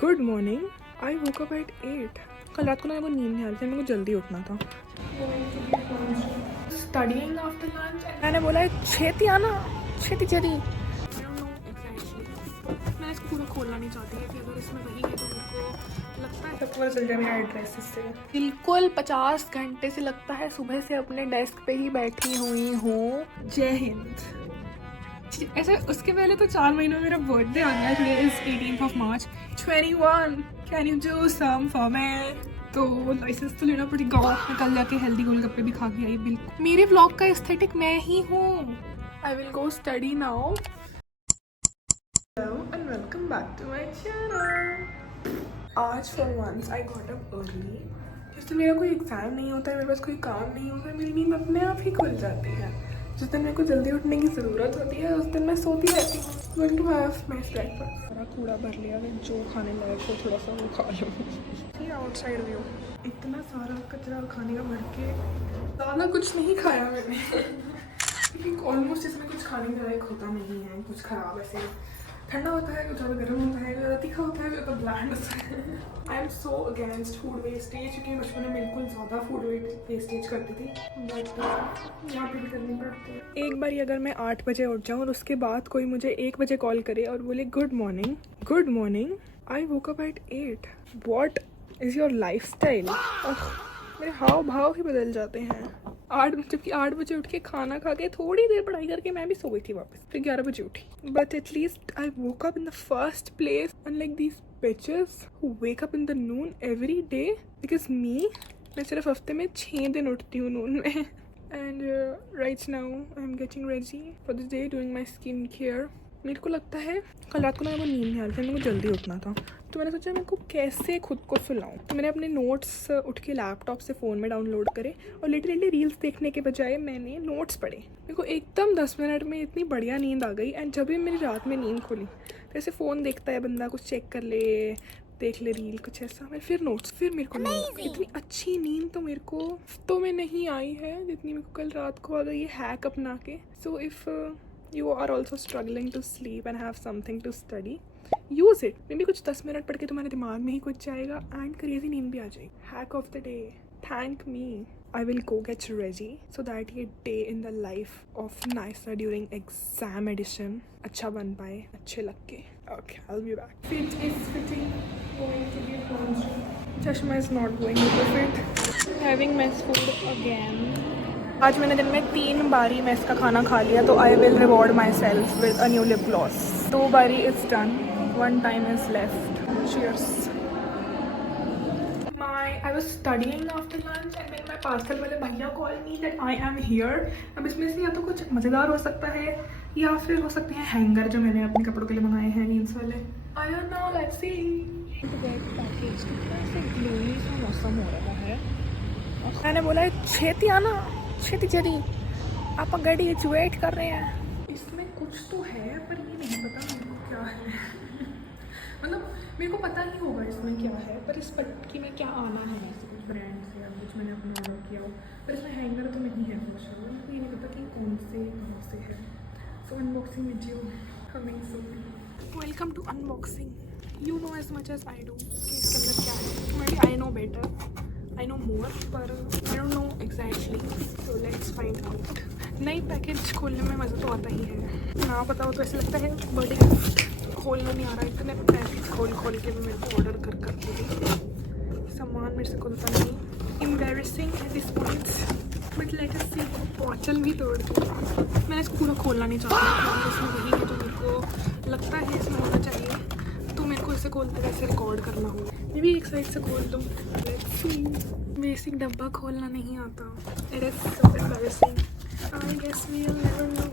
Good morning. I woke up at 8। कल रात को ना मेरे को नींद नहीं आ रही थी, मेरे को जल्दी उठना था। स्टडीइंग आफ्टर लंच, मैंने बोला छेती आना, छेती छेती। मैं इसको पूरा खोलना नहीं चाहती कि अगर इसमें वही है तो मेरे को लगता है सबको पता चल जाए मेरा एड्रेस इससे। बिल्कुल 50 घंटे से लगता है सुबह से अपने डेस्क पे ही बैठी हुई हूँ। जय हिंद। ऐसा उसके पहले तो 4 महीनों में मेरा बर्थडे आ गया। Today is 18th of March 21। Can you do some for me? तो लाइसेंस तो लेना पड़ेगा। मैं कल जाके हेल्दी गोलगप्पे भी खा के आई। बिल्कुल मेरे व्लॉग का एस्थेटिक मैं ही हूँ। I will go study now. Hello and welcome back to my channel. आज for once I got up early. जिस दिन मेरा कोई एग्जाम नहीं होता है, मेरे पास कोई काम नहीं होता है, मेरी नींद अपने आप ही खुल जाती है। जिस दिन मेरे को जल्दी उठने की ज़रूरत होती है उस दिन मैं सोती रहती हूँ। Going to have my breakfast. सारा कूड़ा भर लिया है, जो खाने लायक हो थोड़ा सा वो खा लूँ। आउटसाइड व्यू, इतना सारा कचरा खाने का भर के ज़्यादा कुछ नहीं खाया मैंने क्योंकि ऑलमोस्ट इसमें कुछ खाने के लायक होता नहीं है। कुछ ख़राब ऐसे ठंडा होता है, कुछ ज़्यादा गर्म होता है, ज़्यादा तीखा होता है, ज़्यादा ब्लैंड होता है। I am so against food wastage क्योंकि बचपन में बिल्कुल ज़्यादा फूड वेस्टेज करती थी, बट यहाँ पे भी करनी पड़ती है। एक बार अगर मैं 8 बजे उठ जाऊँ और उसके बाद कोई मुझे 1 बजे कॉल करे और बोले good morning, I woke up at 8। What is your life style? मेरे हाव भाव ही बदल जाते हैं। 8 बजे उठ के खाना खा के थोड़ी देर पढ़ाई करके मैं भी सो गई थी वापस, फिर 11 बजे उठी। But at least I woke up in the first place unlike these bitches who wake up in the noon every day, because मैं सिर्फ हफ्ते में 6 दिन उठती हूँ नून में। And right now I'm getting ready for the day, doing my skin care. मेरे को लगता है कल रात को ना मेरे को नींद नहीं आ रही थी, मेरे को जल्दी उठना था। तो मैंने सोचा मेरे को कैसे खुद को सुलाऊं। तो मैंने अपने नोट्स उठ के लैपटॉप से फ़ोन में डाउनलोड करे और लिटरली रील्स देखने के बजाय मैंने नोट्स पढ़े। मेरे को एकदम 10 मिनट में इतनी बढ़िया नींद आ गई। एंड जब भी मेरी रात में नींद खुली तो ऐसे फ़ोन देखता है बंदा, कुछ चेक कर ले, देख ले रील, कुछ ऐसा। मैं फिर नोट्स, फिर मेरे को नींद। इतनी अच्छी नींद तो मेरे को हफ्तों में नहीं आई है जितनी मेरे को कल रात को आ गई है हैक अपना के। So if you are also struggling to sleep and have something to study, use it. Maybe कुछ 10 मिनट पढ़ के तुम्हारे दिमाग में ही कुछ जाएगा and क्रेजी नींद भी आ जाएगी। Hack of the day, thank me. I will go get ready so that ये day in the life of NISA during exam edition अच्छा बन पाए, अच्छे लग के। Okay, I'll be back. Fit is fitting, going to be laundry. Chashma is not going to fit. Having mess food again. आज मैंने दिन में 3 बारी मेस का खाना खा लिया, तो I will reward myself with a new lip gloss. 2 बारी is done, 1 time is left. Cheers. I was studying after lunch and then my parcel वाले भैया call me that I am here. अब इसमें से या तो कुछ मज़ेदार हो सकता है या फिर हो सकते हैं हैंगर जो मैंने अपने कपड़ों के लिए मंगाए हैं नींस वाले। I don't know, let's see. Package ऐसे ग्लोई सा मौसम हो रहा है। मैंने बोला छेती आना, छेती आप गाड़ी वेट कर रहे हैं। इसमें कुछ तो है पर ये नहीं पता मेरे को क्या है। मतलब मेरे को पता नहीं होगा इसमें क्या है, पर इस पट्टी में क्या आना है, ऐसे कुछ ब्रांड से या कुछ मैंने अपना ऑर्डर किया हो। पर इसमें हैंगर तो नहीं है कुछ, मेरे को ये नहीं पता कि कौन से कहाँ से है। So unboxing video coming soon. Welcome to unboxing. You know as much as I do कि इसके अंदर क्या है। Maybe I know better, I know more, पर I don't know exactly, so let's find out. नई package खोलने में मज़ा तो आता ही है। ना पता हो तो ऐसे लगता है बर्थडे गिफ्ट खोलना नहीं आ रहा। इतने पैकेज खोल के भी मेरे को ऑर्डर कर के भी सामान मेरे से खुलता नहीं। Embarrassing at this point, but let us see. Bottle भी तोड़ दी। मैंने इसको पूरा खोलना नहीं चाहती, इसमें वही है जो मेरे को लगता है इसमें होना चाहिए। तो मेरे को इसे खोलते वैसे रिकॉर्ड करना होगा। मैं भी एक साइड से खोल दूँ। बेसिक डब्बा खोलना नहीं आता। It is so embarrassing. I guess we will never know.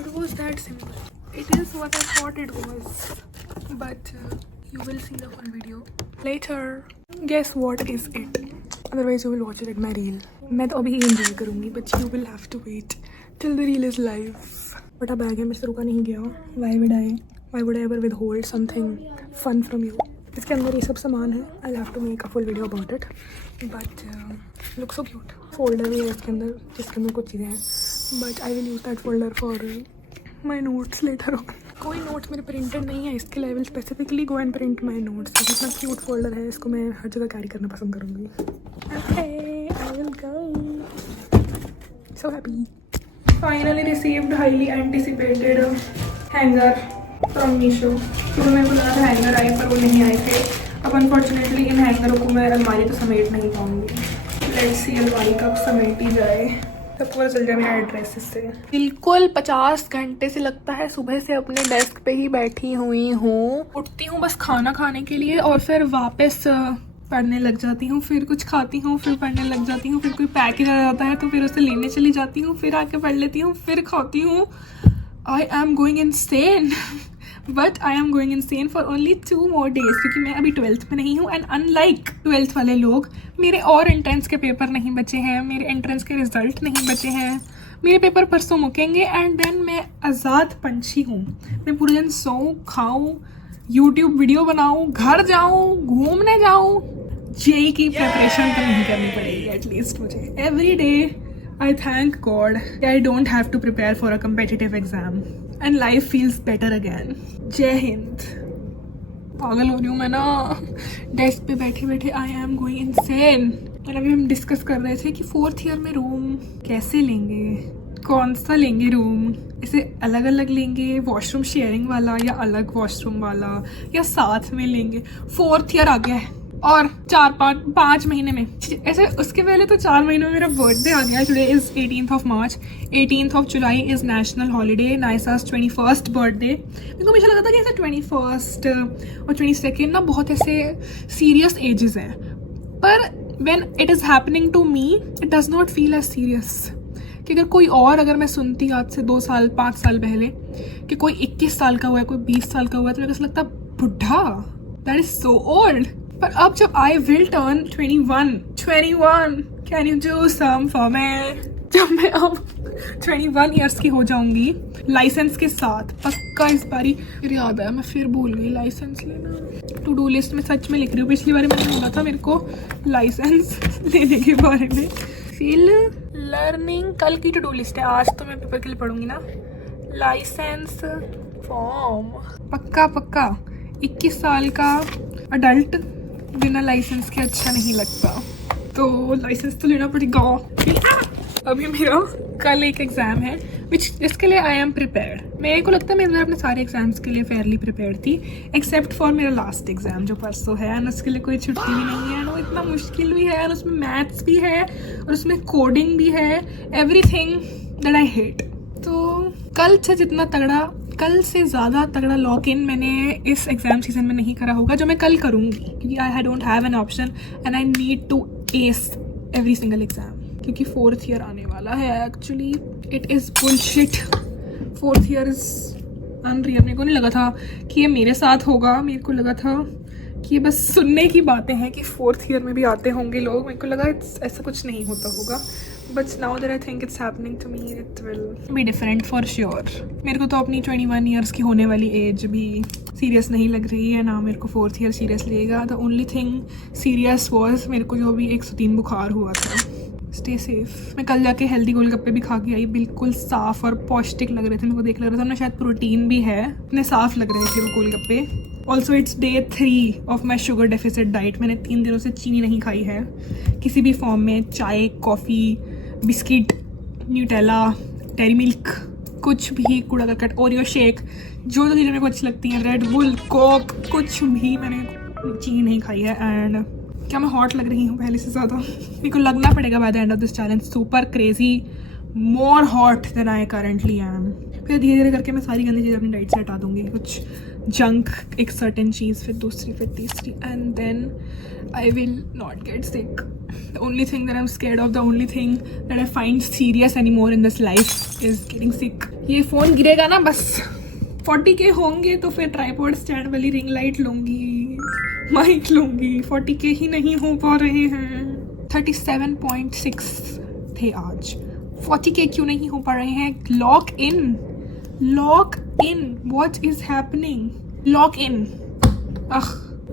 It was that simple. It is what I thought it was, but you will see the full video later. Guess what is it, otherwise you will watch it at my reel. मैं तो अभी enjoy करूँगी, but you will have to wait till the reel is live. बड़ा bag है, मेरे से रुका नहीं गया। Why would I ever withhold something fun from you? इसके अंदर ये सब सामान है। I'll have to make a full video about it. But looks so cute. Folder भी है इसके अंदर जिसके अंदर कुछ चीज़ें हैं। But I will use that folder for my notes later on. कोई नोट्स मेरे प्रिंटेड नहीं है, इसके लिए I will specifically go and print my notes. इतना क्यूट फोल्डर है, इसको मैं हर जगह कैरी करना पसंद करूँगी। Okay, I will go. So happy. Finally received highly anticipated hanger from Meesho. तो मेरे को लगा था हैंगर आए, पर वो नहीं आए थे। अब अनफॉर्चुनेटली इन हैंगरों को मैं अलमारी तो समेट नहीं पाऊँगी। लेट्स सी अलमारी कब समेटी जाए, तब पता चल जाए मेरा एड्रेस इससे। बिल्कुल 50 घंटे से लगता है सुबह से अपने डेस्क पे ही बैठी हुई हूँ। उठती हूँ बस खाना खाने के लिए और फिर वापस पढ़ने लग जाती हूँ, फिर कुछ खाती हूँ, फिर पढ़ने लग जाती हूँ, फिर कोई पैकेज आ जाता है तो फिर उसे लेने चली जाती हूँ, फिर आके पढ़ लेती हूँ, फिर खाती हूँ। I am going insane but I am going insane for only 2 more days, क्योंकि मैं अभी 12th में नहीं हूँ। एंड अनलाइक 12th वाले लोग, मेरे और एंट्रेंस के पेपर नहीं बचे हैं, मेरे एंट्रेंस के रिजल्ट नहीं बचे हैं, मेरे पेपर परसों मुकेंगे एंड देन मैं आज़ाद पंछी हूँ। मैं पूरे दिन सोऊं, खाऊं, यूट्यूब वीडियो बनाऊं, घर जाऊं, घूमने जाऊं। जेई की प्रिपरेशन तो नहीं करनी पड़ेगी एटलीस्ट मुझे। Every day I thank God I don't have to prepare for a competitive exam and life feels better again. जय हिंद। पागल हो रही हूँ मैं ना, डेस्क पे बैठे बैठे। I am going insane. और अभी हम डिस्कस कर रहे थे कि 4th ईयर में रूम कैसे लेंगे, कौन सा लेंगे रूम, इसे अलग अलग लेंगे, वॉशरूम शेयरिंग वाला या अलग वॉशरूम वाला, या साथ में लेंगे। 4th ईयर आ गया है और 4-5 महीने में ऐसे। उसके पहले तो 4 महीनों में मेरा बर्थडे आ गया। Today is 18th of March, 18th of July is national holiday, Nysa's 21st birthday. मेरे को हमेशा लगा था कि ऐसे 21st और 22nd ना बहुत ऐसे सीरियस एजेस हैं, पर when it is happening to me it does not feel as serious. कि अगर मैं सुनती आज से 2 साल 5 साल पहले कि कोई 21 साल का हुआ है, कोई 20 साल का हुआ है, तो मेरे को ऐसा लगता बुढ़ा, दैट इज सो ओल्ड। पर अब जब I will turn 21, can you do some for me? जब मैं अब 21 ईयर्स की हो जाऊंगी लाइसेंस के साथ, पक्का इस बारी। फिर याद आया, मैं फिर भूल गई लाइसेंस लेना। टू डू लिस्ट में सच में लिख रही हूँ। पिछली बार मैंने बोला था मेरे को लाइसेंस लेने के बारे में। फिल लर्निंग कल की टू डू लिस्ट है, आज तो मैं पेपर के लिए पढ़ूंगी ना। लाइसेंस फॉर्म पक्का 21 साल का अडल्ट बिना लाइसेंस के अच्छा नहीं लगता, तो लाइसेंस तो लेना पड़ेगा। अभी मेरा कल एक एग्ज़ाम है जिसके लिए आई एम प्रिपेयर्ड। मेरे को लगता है मैं अपने सारे एग्जाम्स के लिए फेयरली प्रिपेयर्ड थी, एक्सेप्ट फॉर मेरा लास्ट एग्ज़ाम जो परसों है। एंड उसके लिए कोई छुट्टी भी नहीं है, वो इतना मुश्किल भी है, और उसमें मैथ्स भी है, और उसमें कोडिंग भी है, एवरीथिंग दैट आई हेट। तो कल से ज़्यादा तगड़ा लॉक इन मैंने इस एग्ज़ाम सीजन में नहीं करा होगा जो मैं कल करूँगी, क्योंकि I don't have an option and I need to ace every single exam, क्योंकि 4th ईयर आने वाला है। Actually it is bullshit. 4th year is unreal. मेरे को नहीं लगा था कि ये मेरे साथ होगा, मेरे को लगा था कि ये बस सुनने की बातें हैं कि 4th ईयर में भी आते होंगे लोग। मेरे को लगा ऐसा कुछ नहीं होता होगा, but now that I think it's happening to me it will be different for sure. मेरे को तो अपनी 21 ईयर्स की होने वाली एज भी सीरियस नहीं लग रही है ना, मेरे को 4th ईयर सीरियस लगेगा। The only thing serious was मेरे को जो भी 103 बुखार हुआ था। Stay safe. मैं कल जाके हेल्दी गोलगप्पे भी खा के आई, बिल्कुल साफ़ और पौष्टिक लग रहे थे। मेरे को देख लग रहा था उनमें शायद प्रोटीन भी है, इतने साफ़ लग रहे थे वो गोलगप्पे। Also it's Day 3 of my sugar deficit diet. मैंने 3 दिनों से चीनी नहीं खाई है किसी भी फॉर्म में। चाय, coffee, biscuit, Nutella, dairy milk, कुछ भी, कूड़ा करकट, ओरियो शेक, जो चीज़ें मेरे को अच्छी लगती हैं, रेड बुल, कोक, कुछ भी मैंने चीनी नहीं खाई है। एंड क्या मैं हॉट लग रही हूँ पहले से ज़्यादा? मेरे को लगना पड़ेगा by the end of this challenge super crazy, more hot than I currently am. फिर धीरे धीरे करके मैं सारी गंदी चीज़ें अपनी डाइट से हटा दूँगी। कुछ जंक, एक सर्टेन चीज़, फिर दूसरी, फिर तीसरी, and then I will not get sick. The only thing that I'm scared of, the only thing that I find serious anymore in this life is getting sick. ये फ़ोन गिरेगा ना बस 40K होंगे तो फिर ट्राइपॉड स्टैंड वाली ring light लूँगी, mic लूँगी। 40K ही नहीं हो पा रहे हैं। 37.6 थे आज, 40K क्यों नहीं हो पा रहे हैं? Lock in, what is happening? Lock in.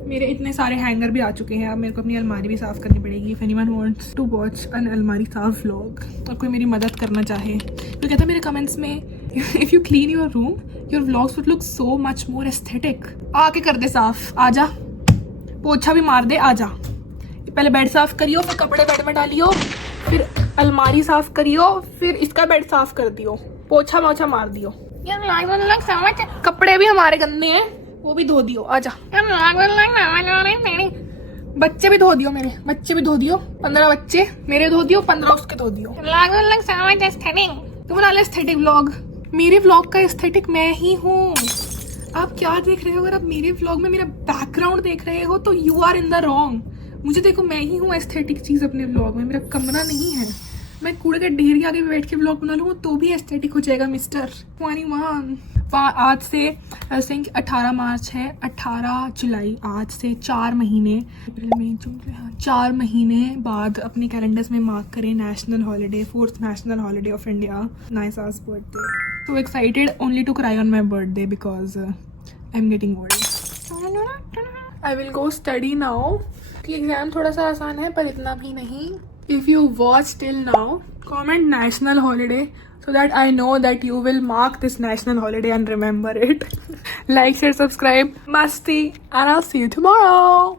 मेरे इतने सारे हैंगर भी आ चुके हैं, अब मेरे को अपनी अलमारी भी साफ़ करनी पड़ेगी। If anyone wants to watch an अलमारी साफ व्लॉग और कोई मेरी मदद करना चाहे तो कहता है मेरे कमेंट्स में, if you clean your room your vlogs would look so much more aesthetic. आके कर दे साफ, आजा, पोछा भी मार दे, आजा। पहले बेड साफ करियो, फिर कपड़े बेड में डालियो, फिर अलमारी साफ करियो, फिर इसका बेड साफ कर दियो, पोछा वोछा मार दियो। कपड़े भी हमारे गंदे हैं, वो भी धो दियो, आजा। बच्चे भी धो दियो, मेरे बच्चे भी धो दियो, 15 बच्चे मेरे धो दियो, 15 उसके धो दियो। तुम बना ले एस्थेटिक व्लॉग। मेरे व्लॉग का एस्थेटिक मैं ही हूँ। आप क्या देख रहे हो? अगर आप मेरे व्लॉग में मेरा बैकग्राउंड देख रहे हो तो you are in the wrong. मुझे देखो, मैं ही हूँ एस्थेटिक चीज अपने व्लॉग में, मेरा कमरा नहीं है। मैं कूड़े के ढेर के आगे बैठ के व्लॉग बना लूँ तो भी एस्थेटिक हो जाएगा मिस्टर 21। आज से आई थिंक 18 मार्च है, 18 जुलाई, आज से 4 महीने, अप्रैल मई जून, 4 महीने बाद अपने कैलेंडर्स में मार्क करें national holiday, 4th national holiday of India, नाइसा's birthday. So excited only to cry on my birthday because I'm getting old. I will go study now. कि एग्जाम थोड़ा सा आसान है पर इतना भी नहीं। If you watch till now, comment national holiday so that I know that you will mark this national holiday and remember it. Like, share, subscribe, masti, and I'll see you tomorrow.